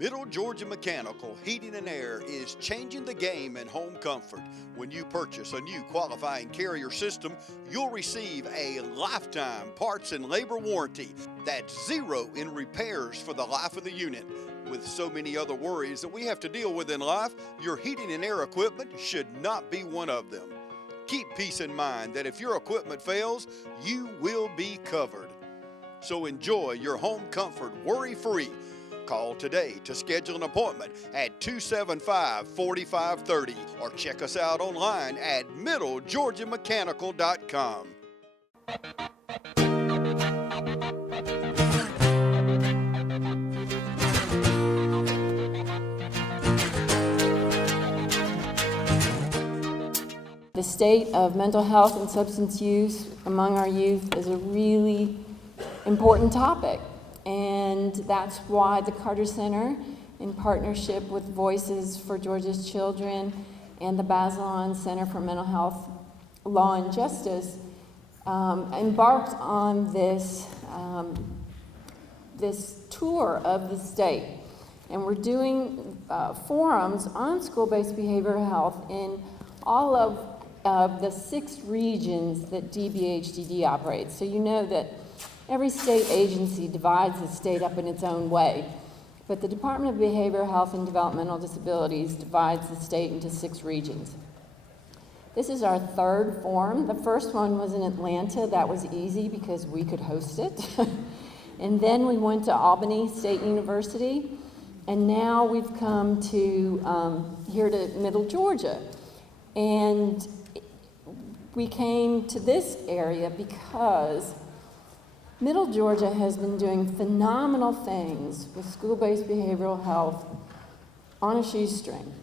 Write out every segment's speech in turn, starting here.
Middle Georgia Mechanical Heating and Air is changing the game in home comfort. When you purchase a new qualifying Carrier system, you'll receive a lifetime parts and labor warranty that's zero in repairs for the life of the unit. With so many other worries that we have to deal with in life, your heating and air equipment should not be one of them. Keep peace in mind that if your equipment fails, you will be covered. So enjoy your home comfort worry-free. Call today to schedule an appointment at 275-4530 or check us out online at middlegeorgiamechanical.com. The state of mental health and substance use among our youth is a really important topic. And that's why the Carter Center, in partnership with Voices for Georgia's Children and the Bazelon Center for Mental Health, Law, and Justice, embarked on this tour of the state. And we're doing forums on school-based behavioral health in all of the 6 regions that DBHDD operates. So you know that every state agency divides the state up in its own way, but the Department of Behavioral Health and Developmental Disabilities divides the state into 6 regions. This is our 3rd forum. The first one was in Atlanta. That was easy because we could host it. And then we went to Albany State University, and now we've come to here to Middle Georgia. And we came to this area because Middle Georgia has been doing phenomenal things with school-based behavioral health on a shoestring.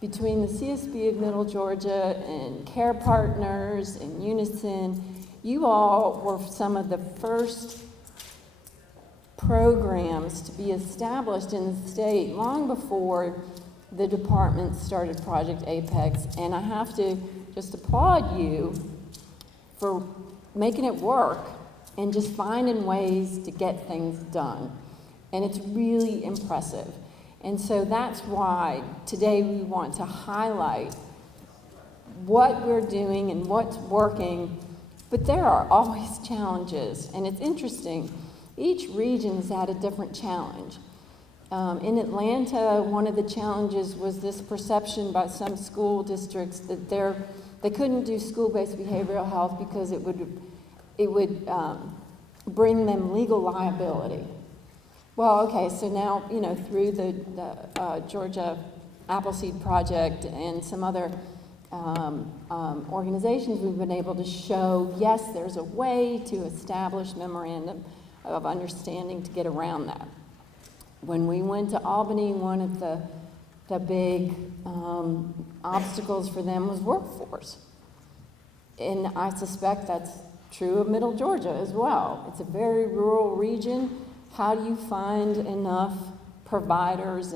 Between the CSB of Middle Georgia and Care Partners and Unison, you all were some of the first programs to be established in the state long before the department started Project Apex. And I have to just applaud you for making it work and just finding ways to get things done. And it's really impressive. And so that's why today we want to highlight what we're doing and what's working, but there are always challenges. And it's interesting, each region's had a different challenge. In Atlanta, one of the challenges was this perception by some school districts that they couldn't do school-based behavioral health because it would bring them legal liability. Well, okay, so now, through the Georgia Appleseed Project and some other organizations, we've been able to show, yes, there's a way to establish memorandum of understanding to get around that. When we went to Albany, one of the big obstacles for them was workforce. And I suspect that's true of Middle Georgia as well. It's a very rural region. How do you find enough providers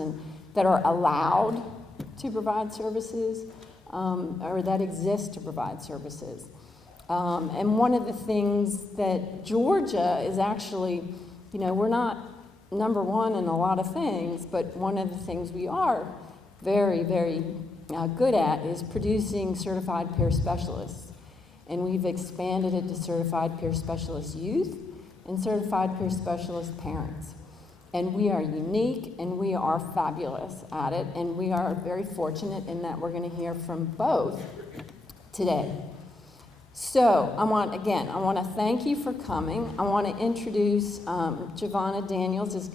that are allowed to provide services or that exist to provide services? And one of the things that Georgia is actually, we're not number one in a lot of things, but one of the things we are very, very good at is producing certified peer specialists. And we've expanded it to certified peer specialist youth and certified peer specialist parents. And we are unique and we are fabulous at it. And we are very fortunate in that we're going to hear from both today. So I want to thank you for coming. I want to introduce Giovanna Daniels. This is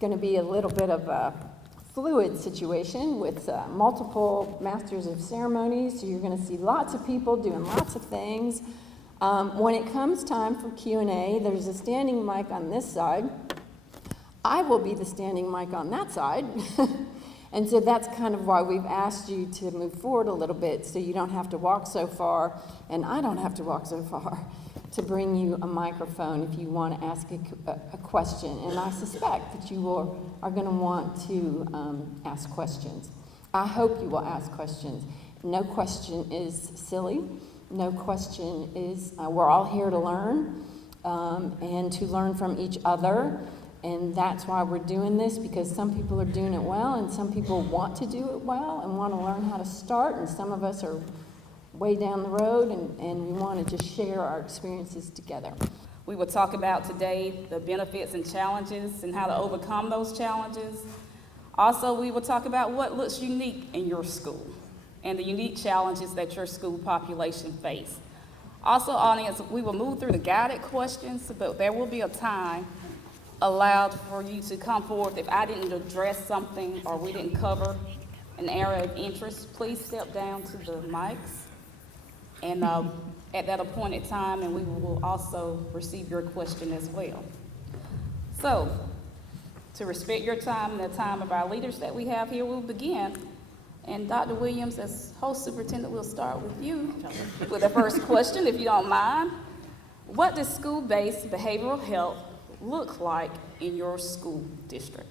going to be a little bit of a fluid situation with multiple masters of ceremonies, so you're going to see lots of people doing lots of things. When it comes time for Q&A, there's a standing mic on this side. I will be the standing mic on that side. And so that's kind of why we've asked you to move forward a little bit so you don't have to walk so far, and I don't have to walk so far to bring you a microphone if you want to ask a question. And I suspect that you are going to want to ask questions. I hope you will ask questions. No question is silly. No question is, we're all here to learn and to learn from each other. And that's why we're doing this, because some people are doing it well and some people want to do it well and want to learn how to start, and some of us are way down the road and we want to just share our experiences together. We will talk about today the benefits and challenges and how to overcome those challenges. Also, we will talk about what looks unique in your school and the unique challenges that your school population face. Also, audience, we will move through the guided questions, but there will be a time allowed for you to come forward. If I didn't address something or we didn't cover an area of interest, please step down to the mics and at that appointed time, and we will also receive your question as well. So, to respect your time and the time of our leaders that we have here, we'll begin. And Dr. Williams, as host superintendent, we'll start with you with the first question, if you don't mind. What does school-based behavioral health look like in your school district?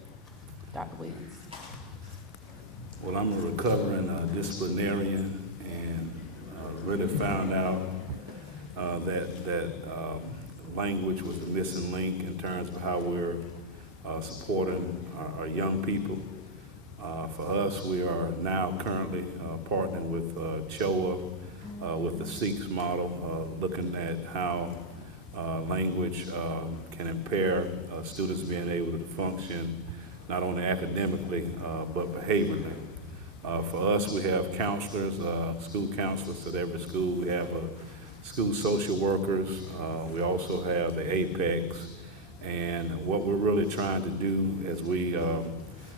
Dr. Williams. Well, I'm a recovering disciplinarian, and really found out that language was the missing link in terms of how we're supporting our young people. For us, we are now currently partnering with CHOA, with the SEEKS model, looking at how language can impair students being able to function not only academically, but behaviorally. For us, we have counselors, school counselors at every school. We have school social workers. We also have the APEX. And what we're really trying to do as we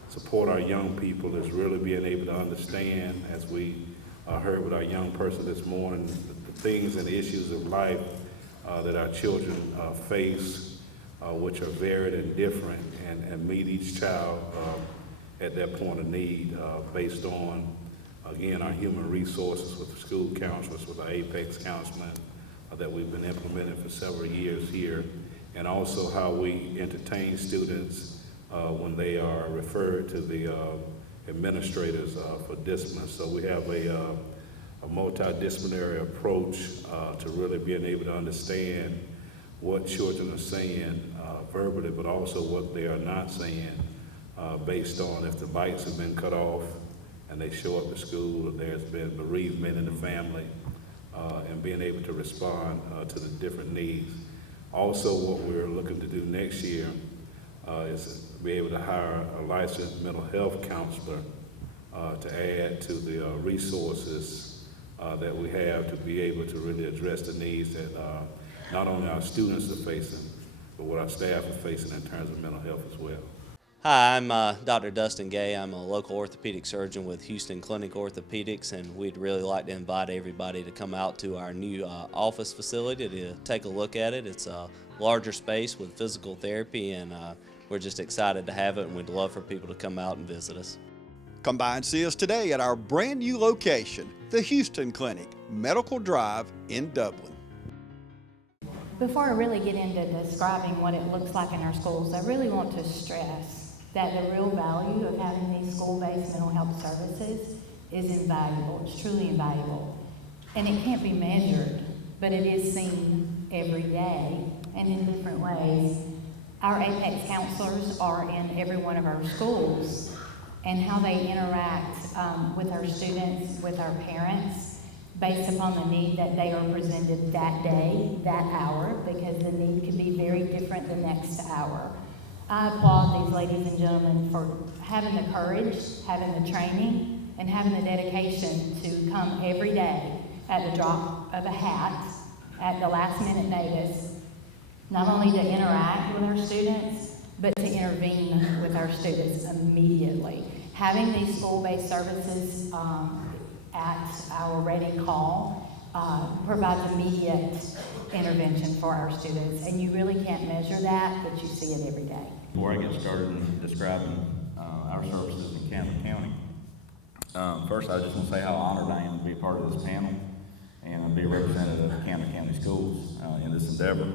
support our young people is really being able to understand, as we heard with our young person this morning, the things and issues of life that our children face, which are varied and different, and meet each child at that point of need based on, again, our human resources with the school counselors, with our APEX counseling that we've been implementing for several years here, and also how we entertain students when they are referred to the administrators for discipline. So we have a multidisciplinary approach to really being able to understand what children are saying verbally, but also what they are not saying based on if the lights have been cut off and they show up to school, or there's been bereavement in the family, and being able to respond to the different needs. Also, what we're looking to do next year is be able to hire a licensed mental health counselor to add to the resources that we have to be able to really address the needs that not only our students are facing, but what our staff are facing in terms of mental health as well. Hi, I'm Dr. Dustin Gay. I'm a local orthopedic surgeon with Houston Clinic Orthopedics, and we'd really like to invite everybody to come out to our new office facility to take a look at it. It's a larger space with physical therapy, and we're just excited to have it, and we'd love for people to come out and visit us. Come by and see us today at our brand new location, the Houston Clinic, Medical Drive in Dublin. Before I really get into describing what it looks like in our schools, I really want to stress that the real value of having these school-based mental health services is invaluable. It's truly invaluable. And it can't be measured, but it is seen every day and in different ways. Our APEX counselors are in every one of our schools, and how they interact with our students, with our parents, based upon the need that they are presented that day, that hour, because the need could be very different the next hour. I applaud these ladies and gentlemen for having the courage, having the training, and having the dedication to come every day at the drop of a hat, at the last minute notice, not only to interact with our students, but to intervene with our students immediately. Having these school-based services at our ready call provides immediate intervention for our students, and you really can't measure that, but you see it every day. Before I get started in describing our services in Campbell County, first I just want to say how honored I am to be a part of this panel and to be a representative of Campbell County Schools in this endeavor.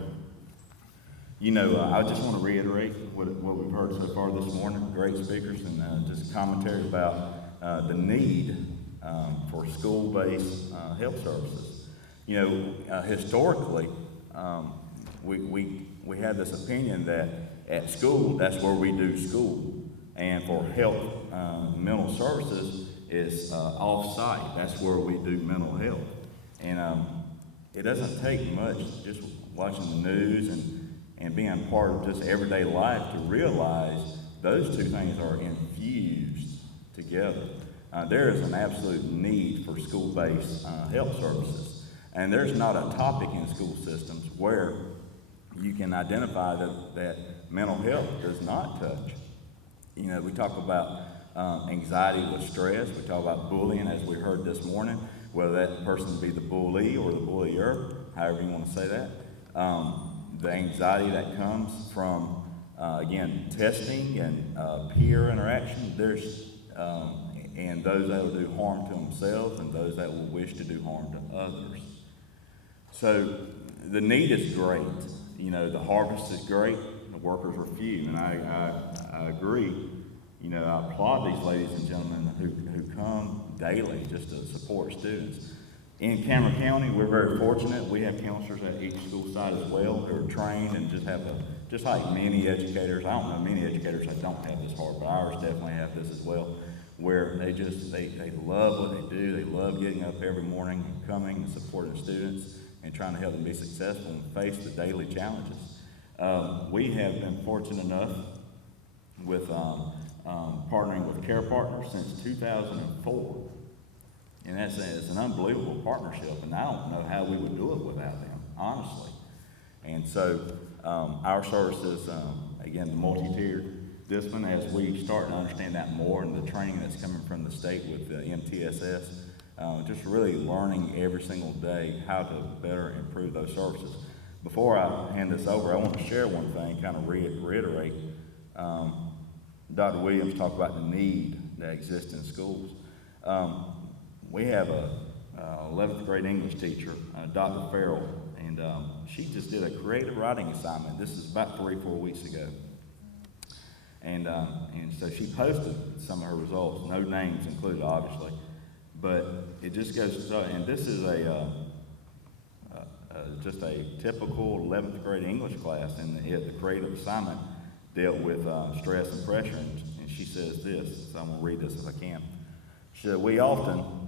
You know, I just want to reiterate what we've heard so far this morning, great speakers, and just commentary about the need for school-based health services. You know, historically, we had this opinion that at school, that's where we do school. And for health, mental services is off-site. That's where we do mental health. And it doesn't take much just watching the news and being part of just everyday life to realize those two things are infused together. There is an absolute need for school-based health services. And there's not a topic in school systems where you can identify that mental health does not touch. You know, we talk about anxiety with stress. We talk about bullying, as we heard this morning, whether that person be the bully or the bullier, however you want to say that. The anxiety that comes from, again, testing and peer interaction. There's and those that will do harm to themselves and those that will wish to do harm to others. So the need is great. You know, the harvest is great. The workers are few, and I agree. You know, I applaud these ladies and gentlemen who come daily just to support students. In Campbell County, we're very fortunate. We have counselors at each school site as well who are trained and just like many educators. I don't know many educators that don't have this heart, but ours definitely have this as well, where they love what they do. They love getting up every morning and coming and supporting students and trying to help them be successful and face the daily challenges. We have been fortunate enough with partnering with Care Partners since 2004. And it's an unbelievable partnership, and I don't know how we would do it without them, honestly. And so our services, again, the multi-tiered discipline, as we start to understand that more and the training that's coming from the state with the MTSS, just really learning every single day how to better improve those services. Before I hand this over, I want to share one thing, kind of reiterate. Dr. Williams talked about the need that exists in schools. We have a 11th grade English teacher, Dr. Beharioral, and she just did a creative writing assignment. This is about 3-4 weeks ago. And so she posted some of her results, no names included, obviously. But it just goes to show, and this is just a typical 11th grade English class, and the creative assignment dealt with stress and pressure, and she says this, so I'm going to read this if I can. She said, we often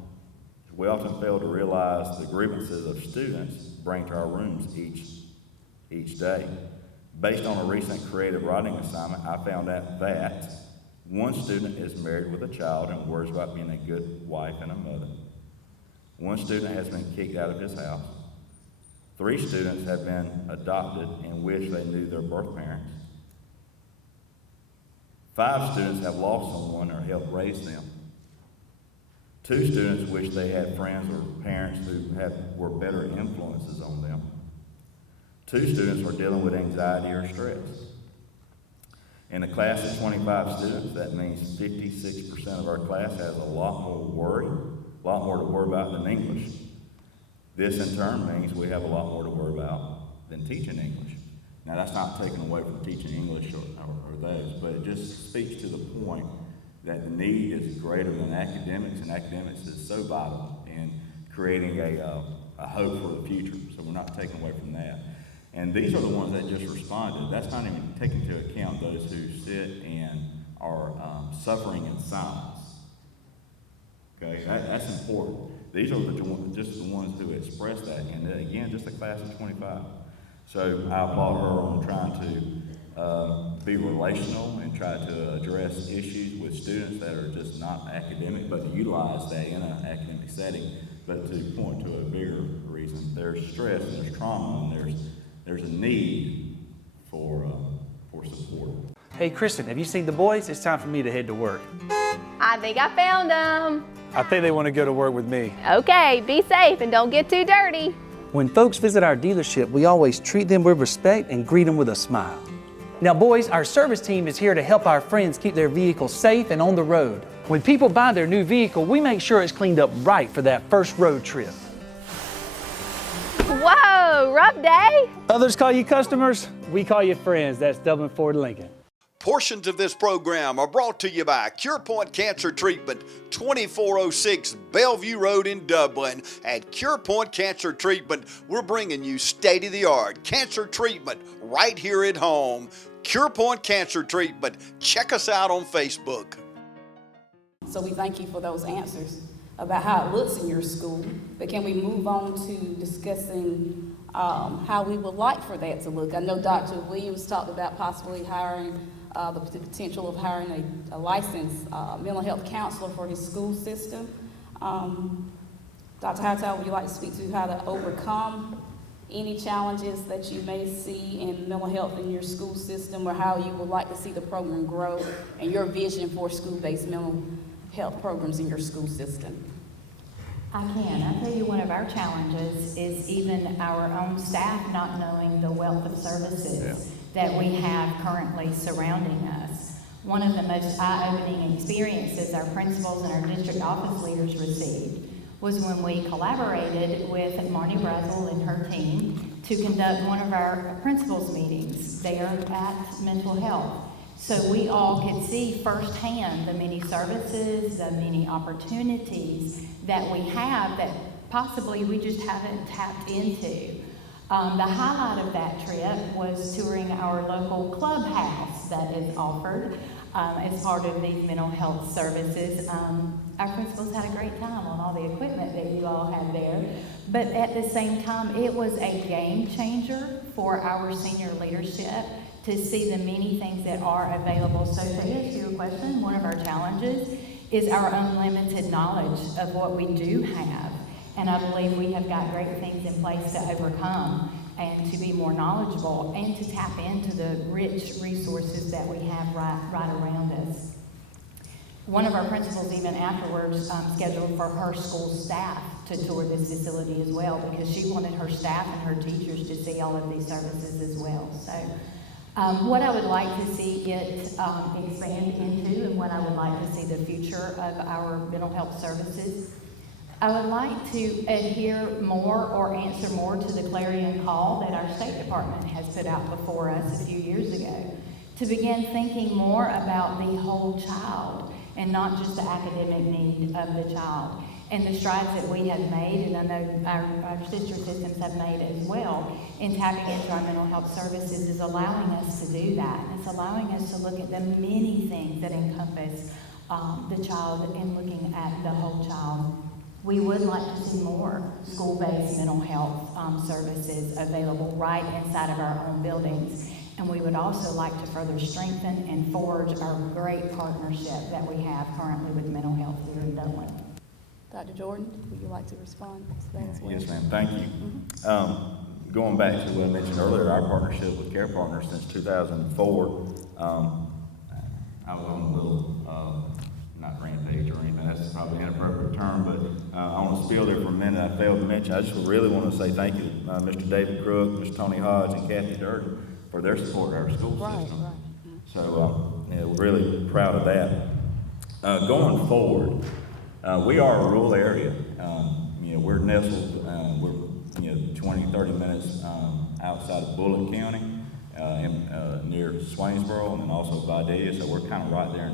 fail to realize the grievances of students bring to our rooms each day. Based on a recent creative writing assignment, I found out that one student is married with a child and worries about being a good wife and a mother. One student has been kicked out of his house. 3 students have been adopted and wish they knew their birth parents. 5 students have lost someone or helped raise them. 2 students wish they had friends or parents who were better influences on them. 2 students are dealing with anxiety or stress. In a class of 25 students, that means 56% of our class has a lot more to worry about than English. This in turn means we have a lot more to worry about than teaching English. Now that's not taken away from teaching English or those, but it just speaks to the point that the need is greater than academics, and academics is so vital in creating a hope for the future. So we're not taking away from that. And these are the ones that just responded. That's not even taking into account those who sit and are suffering in silence. Okay, that's important. These are just the ones who express that. And again, just a class of 25. So I applaud her on trying to be relational and try to address issues with students that are just not academic, but to utilize that in an academic setting, but to point to a bigger reason. There's stress, and there's trauma, and there's a need for support. Hey, Kristen, have you seen the boys? It's time for me to head to work. I think I found them. I think they want to go to work with me. Okay, be safe and don't get too dirty. When folks visit our dealership, we always treat them with respect and greet them with a smile. Now, boys, our service team is here to help our friends keep their vehicles safe and on the road. When people buy their new vehicle, we make sure it's cleaned up right for that first road trip. Whoa, rough day. Others call you customers, we call you friends. That's Dublin Ford Lincoln. Portions of this program are brought to you by Cure Point Cancer Treatment, 2406 Bellevue Road in Dublin. At Cure Point Cancer Treatment, we're bringing you state-of-the-art cancer treatment right here at home. Cure Point Cancer Treatment. Check us out on Facebook. So we thank you for those answers about how it looks in your school, but can we move on to discussing how we would like for that to look? I know Dr. Williams talked about possibly hiring, the potential of hiring a licensed mental health counselor for his school system. Dr. Hightower, would you like to speak to how to overcome any challenges that you may see in mental health in your school system, or how you would like to see the program grow and your vision for school-based mental health programs in your school system? I can. I tell you, one of our challenges is even our own staff not knowing the wealth of services that we have currently surrounding us. One of the most eye-opening experiences our principals and our district office leaders received was when we collaborated with Marnie Brazel and her team to conduct one of our principals meetings there at Mental Health. So we all could see firsthand the many services, the many opportunities that we have that possibly we just haven't tapped into. The highlight of that trip was touring our local clubhouse that is offered as part of these mental health services. Our principals had a great time on all the equipment that you all had there, but at the same time, it was a game changer for our senior leadership to see the many things that are available. So to answer your question, one of our challenges is our unlimited knowledge of what we do have. And I believe we have got great things in place to overcome and to be more knowledgeable and to tap into the rich resources that we have right around us. One of our principals even afterwards scheduled for her school staff to tour this facility as well, because she wanted her staff and her teachers to see all of these services as well. So what I would like to see it expand into, and what I would like to see the future of our mental health services, I would like to adhere more or answer more to the clarion call that our State Department has put out before us a few years ago, to begin thinking more about the whole child and not just the academic need of the child. And the strides that we have made, and I know our sister systems have made as well, in tapping into our mental health services is allowing us to do that. It's allowing us to look at the many things that encompass the child and looking at the whole child. We would like to see more school-based mental health services available right inside of our own buildings. And we would also like to further strengthen and forge our great partnership that we have currently with mental health here in Dudley. Dr. Jordan, would you like to respond to that as well? Yes, ma'am. Thank you. Going back to what I mentioned earlier, our partnership with Care Partners since 2004, I was on a little, not rampage or anything, that's probably an inappropriate term, but I want to spill there for a minute. I failed to mention, I just really want to say thank you, Mr. David Crook, Mr. Tony Hodge, and Kathy Durden for their support of our school system. Right. So we're really proud of that. Going forward, we are a rural area. We're nestled, we're 20, 30 minutes outside of Bullitt County, near Swainsboro, and then also Vidalia, so we're kind of right there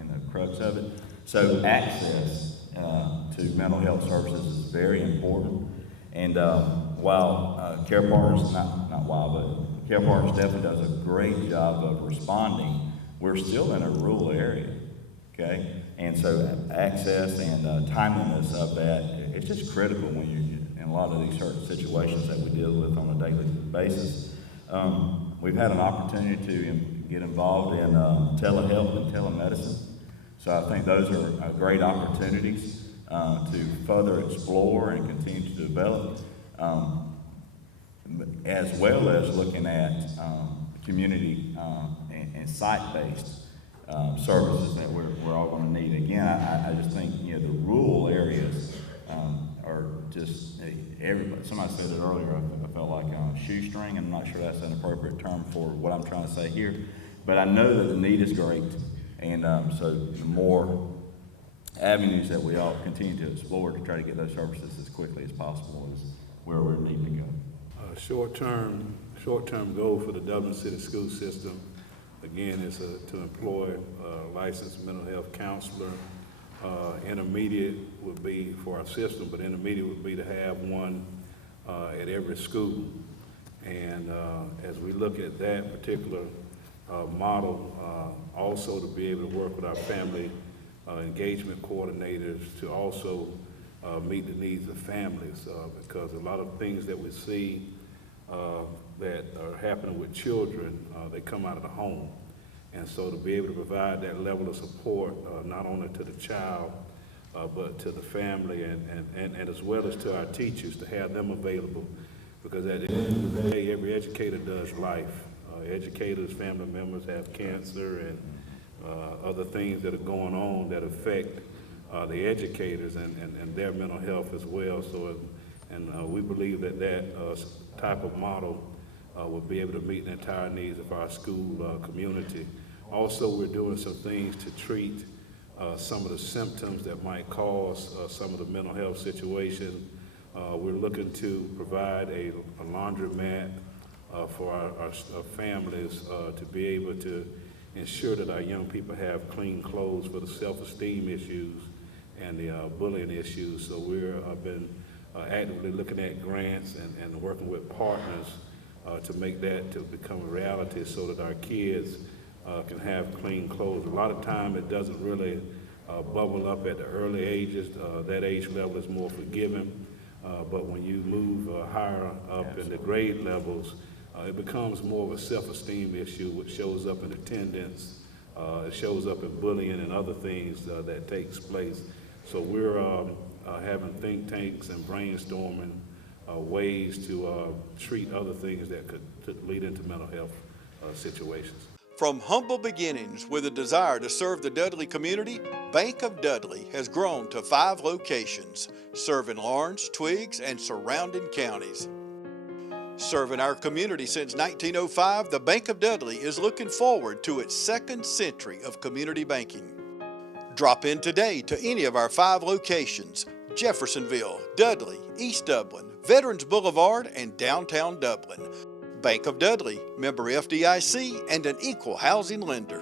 in the crux of it. So access to mental health services is very important. And while Care Partners, but Care Partners definitely does a great job of responding, we're still in a rural area, okay? And so access and timeliness of that, it's just critical when you're in a lot of these certain situations that we deal with on a daily basis. We've had an opportunity to get involved in telehealth and telemedicine. So I think those are great opportunities to further explore and continue to develop, as well as looking at community and site-based services that we're all going to need. Again, I just think the rural areas are just everybody. Somebody said it earlier. I felt like shoestring. I'm not sure that's an appropriate term for what I'm trying to say here, but I know that the need is great, and so the more avenues that we all continue to explore to try to get those services as quickly as possible is where we're needing to go. Short-term goal for the Dublin City School System, again, is to employ a licensed mental health counselor. Intermediate would be for our system, but intermediate would be to have one at every school. And as we look at that particular model, also to be able to work with our family engagement coordinators to also meet the needs of families, because a lot of things that we see that are happening with children, they come out of the home. And so to be able to provide that level of support, not only to the child, but to the family and as well as to our teachers, to have them available. Because at the end of the day, every educator does life. Educators, family members have cancer and other things that are going on that affect the educators and their mental health as well. So, we believe that type of model will be able to meet the entire needs of our school community. Also, we're doing some things to treat some of the symptoms that might cause some of the mental health situation. We're looking to provide a laundromat for our families to be able to ensure that our young people have clean clothes for the self-esteem issues and the bullying issues. So we've been actively looking at grants and working with partners to make that to become a reality so that our kids can have clean clothes. A lot of time it doesn't really bubble up at the early ages. That age level is more forgiving. But when you move higher up in the grade levels, it becomes more of a self-esteem issue, which shows up in attendance, it shows up in bullying and other things that takes place. So we're having think tanks and brainstorming ways to treat other things that could lead into mental health situations. From humble beginnings with a desire to serve the Dudley community, Bank of Dudley has grown to 5 locations, serving Lawrence, Twiggs, and surrounding counties. Serving our community since 1905, the Bank of Dudley is looking forward to its 2nd century of community banking. Drop in today to any of our 5 locations: Jeffersonville, Dudley, East Dublin, Veterans Boulevard, and downtown Dublin. Bank of Dudley, member FDIC, and an equal housing lender.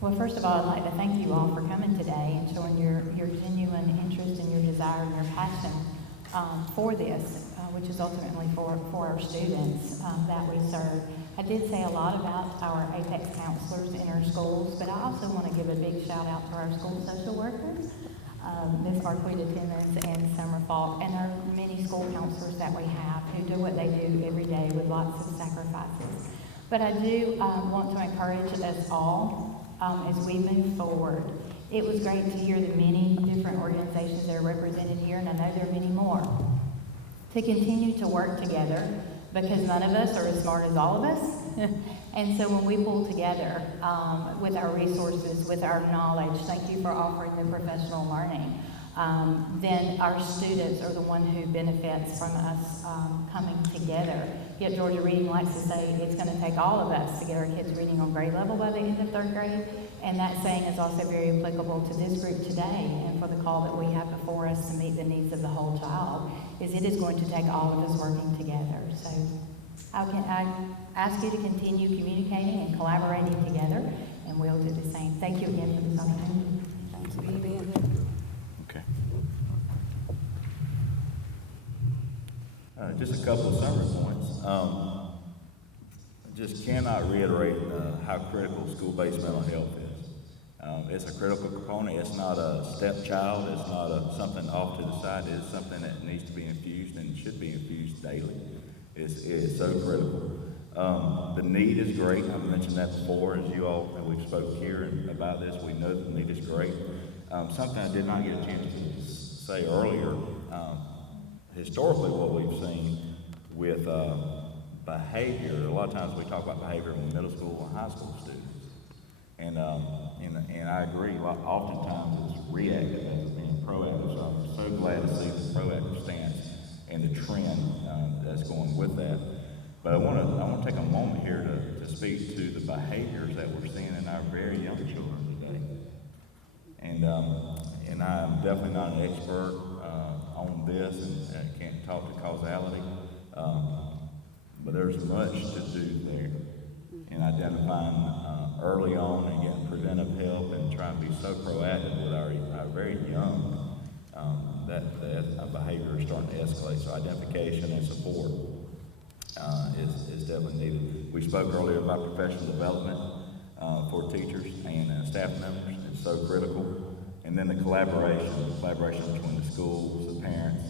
Well, first of all, I'd like to thank you all for coming today and showing your genuine interest and your desire and your passion for this, which is ultimately for our students that we serve. I did say a lot about our Apex counselors in our schools, but I also want to give a big shout out to our school social workers, Ms. Hartwig Timmons and Summer Falk, and our many school counselors that we have who do what they do every day with lots of sacrifices. But I do want to encourage us all as we move forward. It was great to hear the many different organizations that are represented here, and I know there are many more, to continue to work together, because none of us are as smart as all of us. And so when we pull together with our resources, with our knowledge, thank you for offering the professional learning, then our students are the one who benefits from us coming together. Yet Georgia Reading likes to say it's going to take all of us to get our kids reading on grade level by the end of 3rd grade. And that saying is also very applicable to this group today and for the call that we have before us to meet the needs of the whole child, is it is going to take all of us working together. So I ask you to continue communicating and collaborating together, and we'll do the same. Thank you again for this opportunity. Thank you for being here. Okay. Just a couple of summary points. Just cannot reiterate how critical school-based mental health is. It's a critical component. It's not a stepchild. It's not something off to the side. It's something that needs to be infused and should be infused daily. It's so critical. The need is great. I've mentioned that before, as you all, and we've spoken here about this. We know the need is great. Something I did not get a chance to say earlier, historically what we've seen with behavior, a lot of times we talk about behavior in middle school and high school students. And I agree, oftentimes it's reactive as it's being proactive. So I'm so glad to see the proactive stance and the trend that's going with that. But I want to take a moment here to speak to the behaviors that we're seeing in our very young children today. And I'm definitely not an expert on this and can't talk to causality, but there's much to do there in identifying early on and getting preventive help and trying to be so proactive with our very young that behavior is starting to escalate. So identification and support. is definitely needed. We spoke earlier about professional development for teachers and staff members. It's so critical. And then the collaboration between the schools, the parents,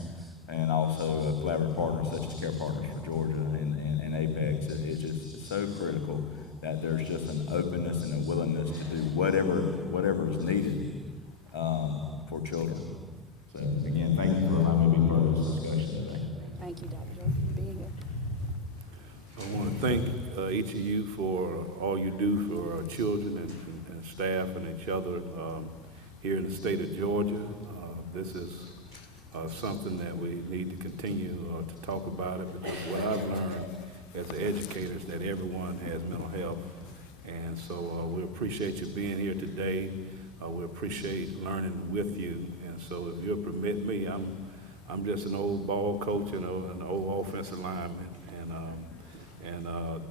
and also collaborative partners such as Care Partners for Georgia and Apex. It's just so critical that there's just an openness and a willingness to do whatever is needed for children. So again, thank you for allowing me to be part of this discussion today. Thank you, Dr. Joe, for being here. I want to thank each of you for all you do for our children and staff and each other here in the state of Georgia. This is something that we need to continue to talk about it, because what I've learned as an educator is that everyone has mental health. And so we appreciate you being here today. We appreciate learning with you. And so if you'll permit me, I'm just an old ball coach and an old offensive lineman. And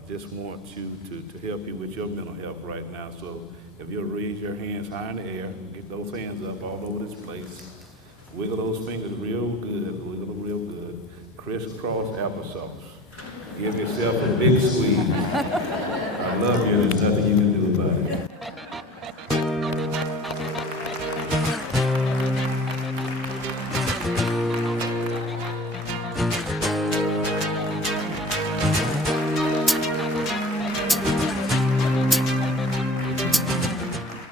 just want you to help you with your mental health right now. So if you'll raise your hands high in the air, get those hands up all over this place, wiggle those fingers real good, wiggle them real good, crisscross applesauce. Give yourself a big squeeze. I love you, there's nothing you can do about it.